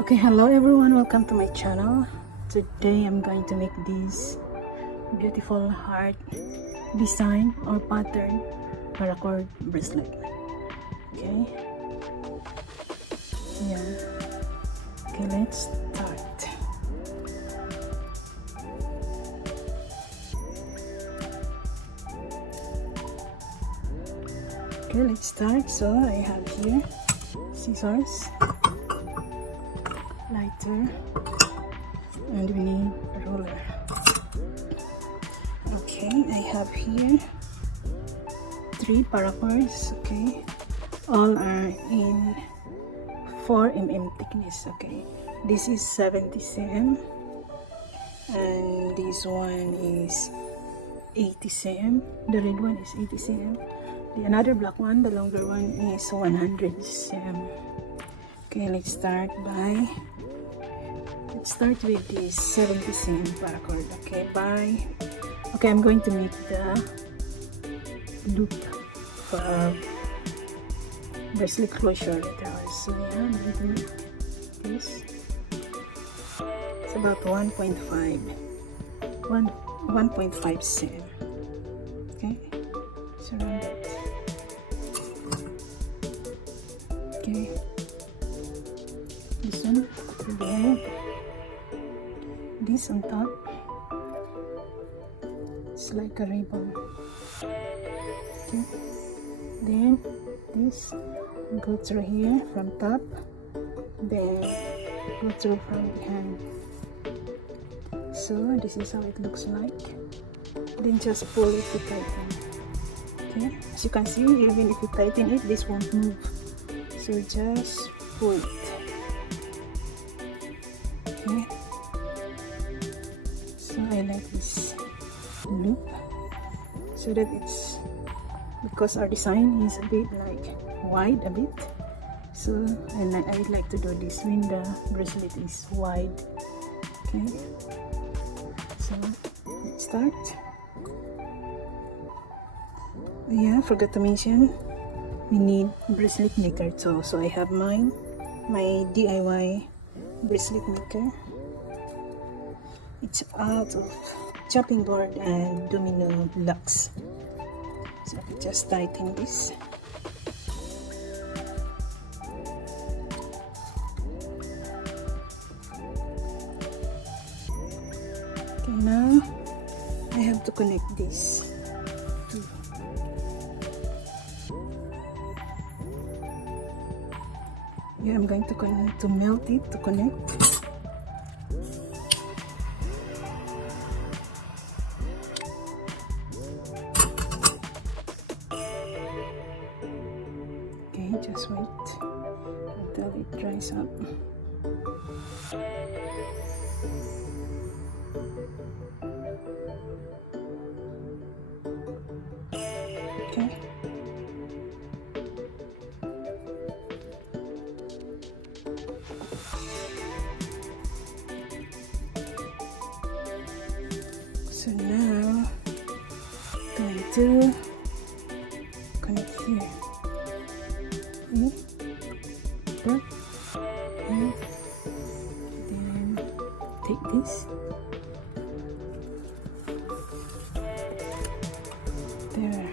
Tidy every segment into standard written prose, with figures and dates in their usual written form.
Okay, hello everyone, welcome to my channel. Today I'm going to make this beautiful heart design or pattern paracord bracelet. Okay, yeah, okay, let's start. Okay, let's start. So I have here scissors, lighter, and we need a roller. Okay, I have here 3 paracords. Okay, all are in 4 mm thickness. Okay, this is 70 cm and this one is 80 cm. The red one is 80 cm. The another black one, the longer one, is 100 cm. Okay, let's start with this 70 cm paracord. Okay, I'm going to make the loop for bracelet closure later on. So yeah, I'm going to make this. It's about 1.5 cm. Okay, so around that. Okay, this one to the head, this on top, it's like a ribbon. Okay, then this go through here from top, then go through from behind. So this is how it looks like. Then just pull it to tighten. Okay, as you can see, even if you tighten it, this won't move. So just pull it. Okay, so I like this loop so that it's, because our design is a bit like wide a bit, so I like to do this when the bracelet is wide. Okay, so let's start. Yeah, forgot to mention, we need bracelet maker too. So I have my DIY bracelet maker. It's out of chopping board and domino blocks. So I just tighten this. Okay, now I have to connect this too. Yeah, I'm going to melt it to connect. Okay, just wait until it dries up. Okay. So now I'm going to connect here. Okay. That. And then take this. There.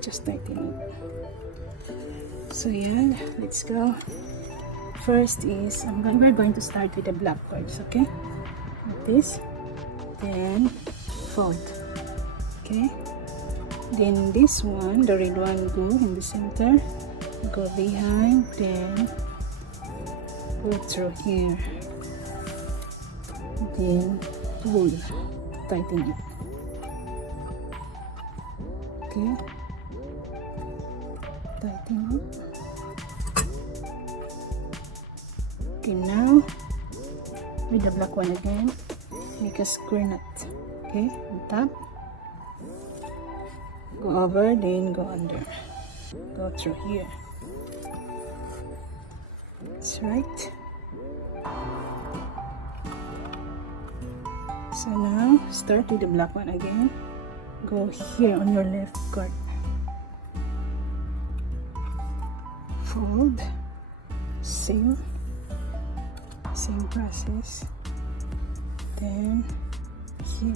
Just tighten it. So yeah, let's go. First is we're going to start with the black cords. Okay, like this, then fold. Okay, then this one, the red one, go in the center, go behind, then go through here, then pull, tighten it. Okay, tighten it. Okay, now with the black one again, make a square knot. Okay, on top, go over, then go under, go through here. That's right. So now start with the black one again. Go here on your left card. Fold. Same process. Then here.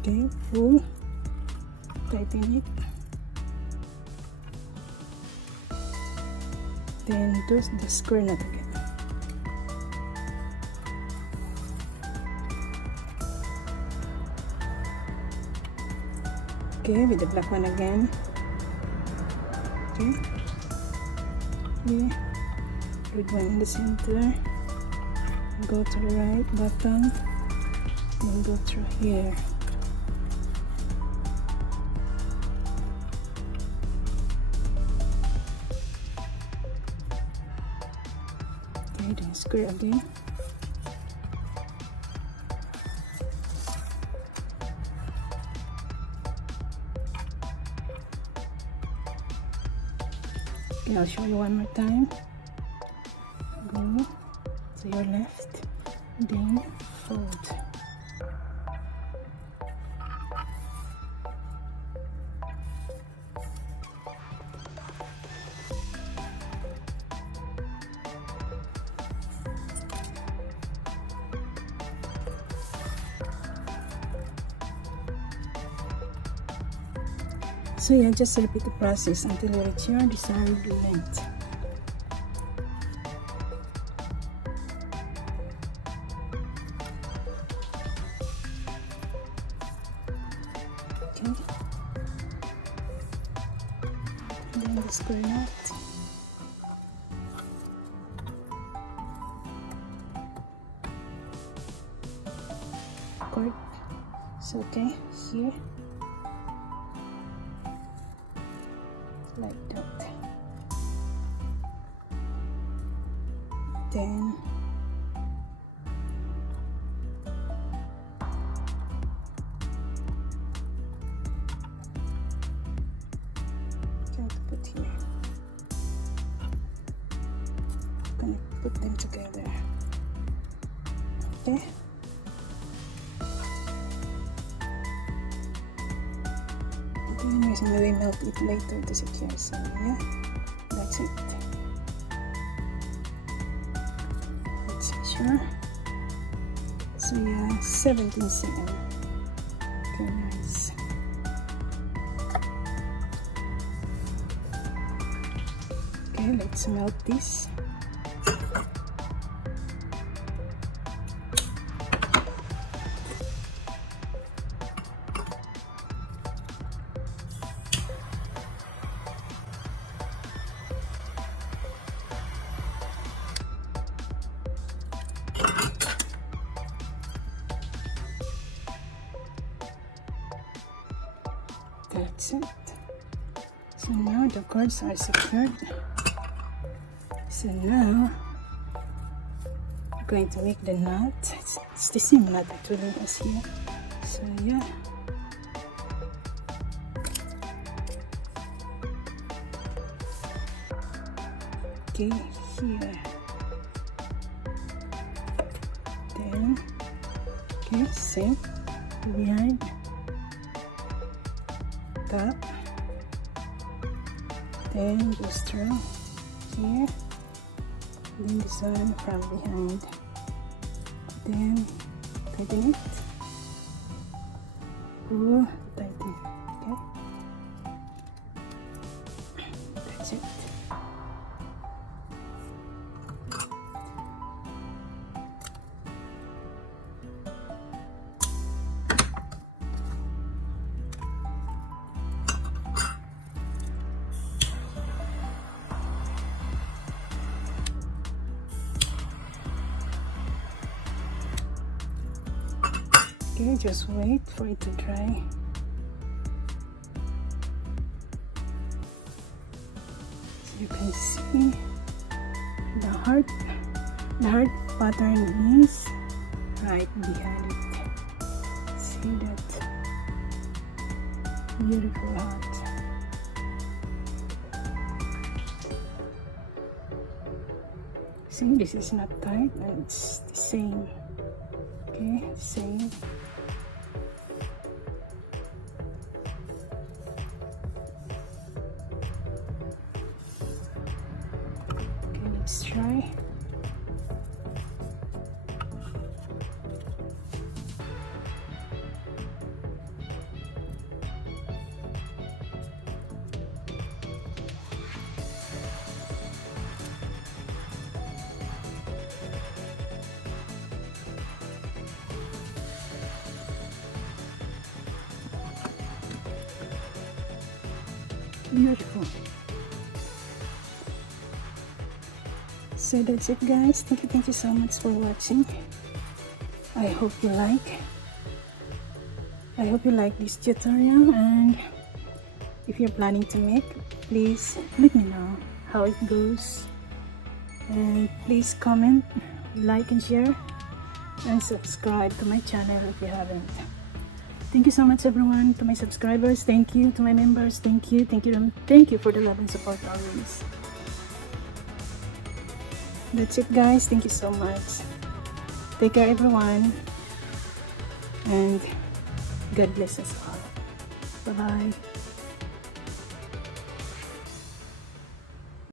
Okay, pull, tighten it. Then do the square knot again. Okay, with the black one again. Okay, here, with one in the center. Go to the right bottom, and go through here. Okay, then square again. Okay, I'll show you one more time. Go to your left, then fold. So yeah, just repeat the process until you reach your desired length. Okay. Then the square knot. Cord. So okay, here. Like that. Then to put here. I'm gonna put them together. Okay. Anyways, I will melt it later to secure. So yeah, that's it. Let's measure. So yeah, 17 cm. Okay, nice. Okay, let's melt this. That's it. So now the cords are secured. So now I'm going to make the knot. It's the same knot actually as here. So yeah. Okay, here. Then okay, same behind. Top, then this through here, then this one from behind, then tighten it, pull, tighten, okay, that's it. Okay, just wait for it to dry. So you can see the heart pattern is right behind it. See that beautiful heart. See, this is not tight and it's the same. Okay, same. Okay, let's try. Beautiful. So that's it, guys. Thank you so much for watching. I hope you like this tutorial, and if you're planning to make, please let me know how it goes, and please comment, like and share, and subscribe to my channel if you haven't. Thank you so much, everyone. To my subscribers, thank you. To my members, thank you for the love and support always. That's it, guys. Thank you so much. Take care, everyone, and God bless us all. Bye bye.